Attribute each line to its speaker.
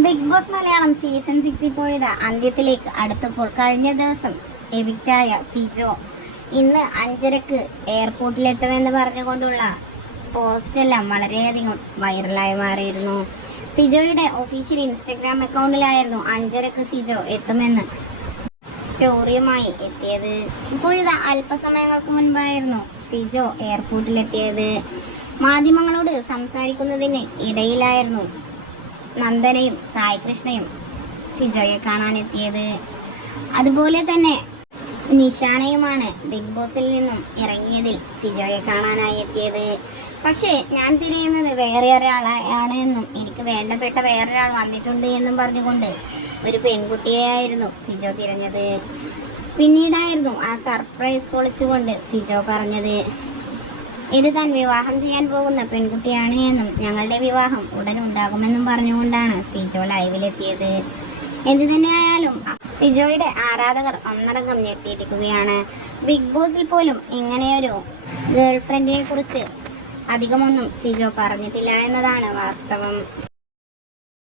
Speaker 1: Big Boss Malayalam season six ഇപ്പോഴിതാ അന്ത്യത്തിലേക്ക്. അടുത്തപ്പോൾ കഴിഞ്ഞ ദിവസം എവിക്റ്റായ സിജോ ഇന്ന് അഞ്ചരക്ക് എയർപോർട്ടിലെത്തുമെന്ന് പറഞ്ഞുകൊണ്ടുള്ള പോസ്റ്റെല്ലാം വളരെയധികം വൈറലായി മാറിയിരുന്നു. സിജോയുടെ ഒഫീഷ്യൽ ഇൻസ്റ്റഗ്രാം അക്കൗണ്ടിലായിരുന്നു അഞ്ചരക്ക് സിജോ എത്തുമെന്ന് സ്റ്റോറിയുമായി എത്തിയത്. ഇപ്പോഴിതാ അല്പസമയങ്ങൾക്ക് മുൻപായിരുന്നു സിജോ എയർപോർട്ടിലെത്തിയത്. മാധ്യമങ്ങളോട് സംസാരിക്കുന്നതിന് ഇടയിലായിരുന്നു നന്ദനയും സായി കൃഷ്ണയും സിജോയെ കാണാനെത്തിയത്. അതുപോലെ തന്നെ നിശാനയുമാണ് ബിഗ് ബോസിൽ നിന്നും ഇറങ്ങിയതിൽ സിജോയെ കാണാനായി എത്തിയത്. പക്ഷേ ഞാൻ തിരയുന്നത് വേറെ ഒരാളാണ് എന്നും എനിക്ക് വേണ്ടപ്പെട്ട വേറൊരാൾ വന്നിട്ടുണ്ട് എന്നും പറഞ്ഞുകൊണ്ട് ഒരു പെൺകുട്ടിയെയായിരുന്നു സിജോ തിരഞ്ഞത്. പിന്നീടായിരുന്നു ആ സർപ്രൈസ് പൊളിച്ചുകൊണ്ട് സിജോ പറഞ്ഞത്. ഇത് താൻ വിവാഹം ചെയ്യാൻ പോകുന്ന പെൺകുട്ടിയാണ് എന്നും ഞങ്ങളുടെ വിവാഹം ഉടൻ ഉണ്ടാകുമെന്നും പറഞ്ഞുകൊണ്ടാണ് സിജോ ലൈവിലെത്തിയത്. എന്തു തന്നെയായാലും സിജോയുടെ ആരാധകർ ഒന്നടങ്കം ഞെട്ടിയിരിക്കുകയാണ്. ബിഗ് ബോസിൽ പോലും ഇങ്ങനെയൊരു ഗേൾ ഫ്രണ്ടിനെ കുറിച്ച് അധികമൊന്നും സിജോ പറഞ്ഞിട്ടില്ല എന്നതാണ് വാസ്തവം.